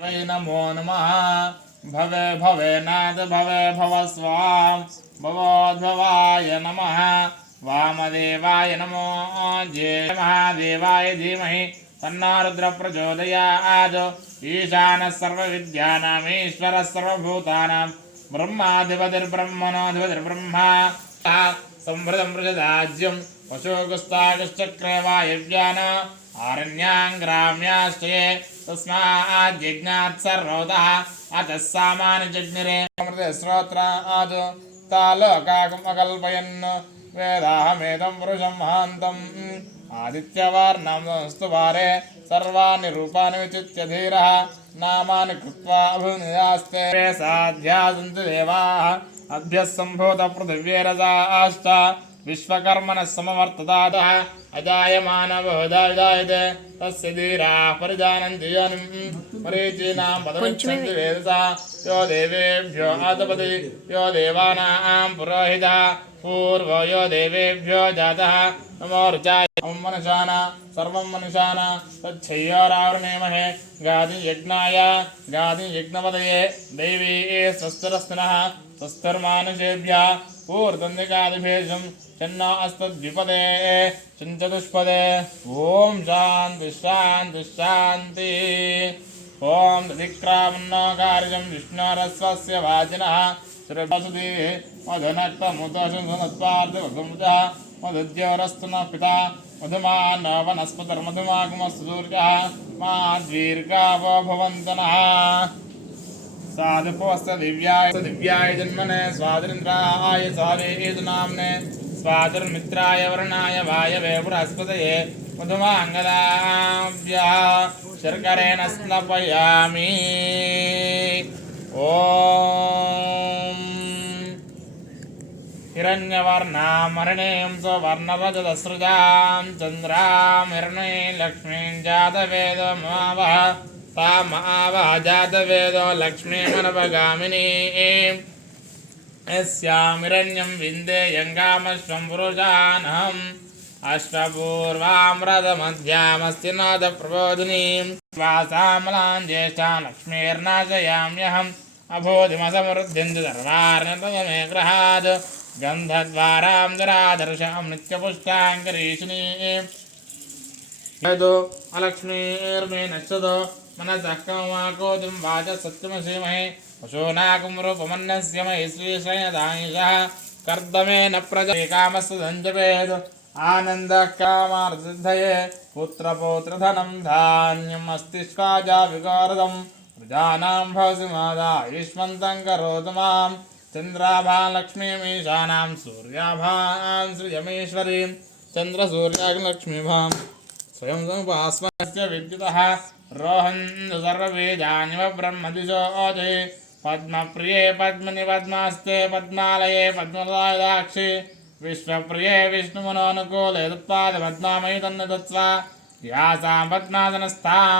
वै नमो नमः भवे भवेनाथ भवे भवस्वां भवोद्भवाय नमः वामदेवाय नमो जय महादेवाय धीमहि तन्नो रुद्रः प्रचोदयात् ईशानः सर्वविद्यानामीश्वरः सर्वभूतानां ब्रह्माधिपतिर्ब्रह्मणोऽधिपतिर्ब्रह्मा संवृतं वृषदाज्यं पशुगुस्तागश्चक्रे वायव्यान आरण्याङ्ग्राम्याश्चये तस्माज्जज्ञात् सर्वतः अतः सामान्यजज्ञिरे श्रोत्रात् तालोकाकमकल्पयन् वेदाहमेदं पुरुषं महान्तम् आदित्यवार्णांस्तु वारे सर्वाणि रूपाणि विचित्य धीरः नामानि कृत्वा अभिनियास्ते साध्या सन्ति देवाः अभ्यः सम्भूतपृथिव्यैरसाश्च विश्वकर्मणः समवर्ततातः अजायमानबहुधायते तस्य धीराः परिजानन्ति योनिं मरीचीनां पदमिच्छन्ति वेदसा यो देवेभ्यो आदपति यो देवानां पुरोहितः पूर्वो यो देवेभ्यो जातः नमो ऋचाय मनुषाना सर्वं मनुषाना तच्छय्यारावृणेमहे गादियज्ञाय गादियज्ञपदये दैवी स्वस्तिरस्तिनः स्वस्तिर्मानुषेभ्यः ऊर्ध्वन्दिकादिभेषं चन्नो अस्तद्विपदे चतुष्पदे ॐ शान्ति शान्ति शान्ति ॐ दधिक्रामन्नो कार्यं विष्णोरस्वस्य वाचिनः श्रीवसुधी मधुनक्तमुदशुनत्पार्थवसुमुदः मधुद्योरस्तु नः पिता मधुमान् वनस्पतिर्मधुमागमस्तु सूर्यः मा दीर्घावो भवन्तनः साधुपोस्त दिव्याय जन्मने स्वाधीन्द्राय स्वावेद नाम्ने स्वाधुर्मित्राय वरुणाय वायवे बृहस्पतये मधुमाङ्गदाभ्यः शर्करेण स्नपयामि ॐ हिरण्यवर्णामरणीं सुवर्णरजतसृजां चन्द्रां हिरण्ये लक्ष्मीं जातवेदो मावः तामावः जातवेदो लक्ष्मीमनवगामिनीं यस्यामिरण्यं विन्दे यङ्गामश्वं पुरुषानहम् अष्टपूर्वां रथमध्यामस्ति नादप्रबोधिनीं श्वासामलां ज्येष्ठां लक्ष्मीर्नाशयाम्यहम् अभूतिमसमृद्धिं सर्वार्णतमे गृहात् गन्धद्वारां दुरादर्शां नित्यपुष्टाङ्करीषिणीं यदो अलक्ष्मीर्मे नश्यतो मनसः कमवाकोतिं वाचः सत्यमसीमहे पशूनाकं रूपमन्नस्य महि श्रीश्रयदायुषः कर्दमेन प्रजये कामस्य सञ्जपेत् आनन्दः कामार्थसिद्धये पुत्रपौत्रधनं धान्यम् मस्तिष्काजा विकारदं प्रजानां भवसि मादा युष्मन्तं करोतु मां चन्द्राभां लक्ष्मीमीशानां सूर्याभां श्रियमीश्वरीं चन्द्रसूर्याग्निलक्ष्मीभां स्वयं समुपास्मस्य विद्युतः रोहन्तु सर्वबीजान्यव ब्रह्मदिशो ओजि पद्मप्रिये पद्मनि पद्मास्ते पद्मालये पद्मलायदाक्षि विश्वप्रिये विष्णुमनोनुकूले तत्पादपद्मामयि तन्नदत्स्वा यासां पद्मासनस्थां